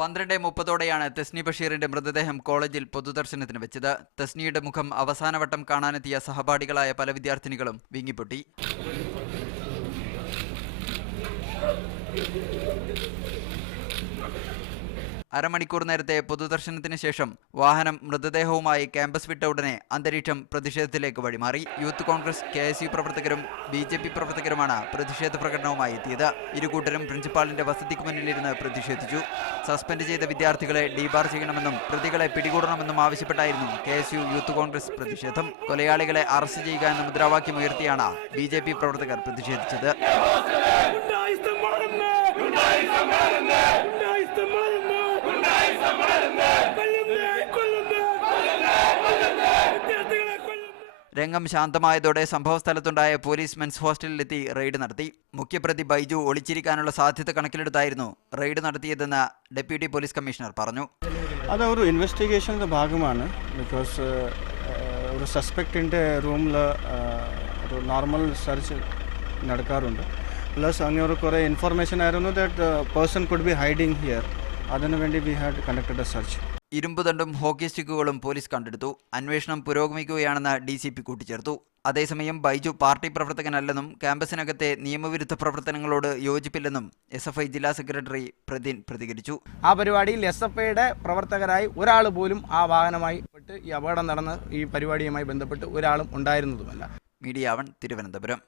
12:30 തസ്നി ബഷീറിന്റെ മൃതദേഹം കോളേജിൽ പൊതുദർശനത്തിന് വെച്ചത്. തസ്നിയുടെ മുഖം അവസാനവട്ടം കാണാനെത്തിയ സഹപാഠികളായ പല വിദ്യാർത്ഥിനികളും വിങ്ങിപ്പൊട്ടി. അരമണിക്കൂർ നേരത്തെ പൊതുദർശനത്തിന് ശേഷം വാഹനം മൃതദേഹവുമായി ക്യാമ്പസ് വിട്ട ഉടനെ അന്തരീക്ഷം പ്രതിഷേധത്തിലേക്ക് വഴിമാറി. യൂത്ത് കോൺഗ്രസ്, KSU പ്രവർത്തകരും BJP പ്രവർത്തകരുമാണ് പ്രതിഷേധ പ്രകടനവുമായി എത്തിയത്. ഇരുകൂട്ടരും പ്രിൻസിപ്പാളിന്റെ വസതിക്ക് മുന്നിലിരുന്ന് പ്രതിഷേധിച്ചു. സസ്പെൻഡ് ചെയ്ത വിദ്യാർത്ഥികളെ ഡീബാർ ചെയ്യണമെന്നും പ്രതികളെ പിടികൂടണമെന്നും ആവശ്യപ്പെട്ടായിരുന്നു KSU യൂത്ത് കോൺഗ്രസ് പ്രതിഷേധം. കൊലയാളികളെ അറസ്റ്റ് ചെയ്യുക എന്ന മുദ്രാവാക്യം ഉയർത്തിയാണ് BJP പ്രവർത്തകർ പ്രതിഷേധിച്ചത്. രംഗം ശാന്തമായതോടെ സംഭവസ്ഥലത്തുണ്ടായ പോലീസ് മെൻസ് ഹോസ്റ്റലിലെത്തി റെയ്ഡ് നടത്തി. മുഖ്യപ്രതി ബൈജു ഒളിച്ചിരിക്കാനുള്ള സാധ്യത കണക്കിലെടുത്തായിരുന്നു റെയ്ഡ് നടത്തിയതെന്ന് ഡെപ്യൂട്ടി പോലീസ് കമ്മീഷണർ പറഞ്ഞു. അത് ഒരു ഇൻവെസ്റ്റിഗേഷന്റെ ഭാഗമാണ്. ബിക്കോസ് ഒരു സസ്പെക്റ്റിൻ്റെ റൂമിൽ ഒരു നോർമൽ സെർച്ച് നടക്കാറുണ്ട്. പ്ലസ് അങ്ങനെ കുറേ ഇൻഫർമേഷൻ ആയിരുന്നു that person could be hiding here. അതിനുവേണ്ടി we had conducted a search. ഇരുമ്പുദണ്ടും ഹോക്കി സ്റ്റിക്കുകളും പോലീസ് കണ്ടെടുത്തു. അന്വേഷണം പുരോഗമിക്കുകയാണെന്ന് DCP കൂട്ടിച്ചേർത്തു. അതേസമയം ബൈജു പാർട്ടി പ്രവർത്തകനല്ലെന്നും ക്യാമ്പസിനകത്തെ നിയമവിരുദ്ധ പ്രവർത്തനങ്ങളോട് യോജിപ്പില്ലെന്നും SFI ജില്ലാ സെക്രട്ടറി പ്രദീൻ പ്രതികരിച്ചു. ആ പരിപാടിയിൽ SFIയുടെ പ്രവർത്തകരായി ഒരാൾ പോലും ആ വാഹനമായി പെട്ട് ഈ അപകടം നടന്ന ഈ പരിപാടിയുമായി ബന്ധപ്പെട്ട് ഒരാളും ഉണ്ടായിരുന്നതുമല്ല. മീഡിയ 1 തിരുവനന്തപുരം.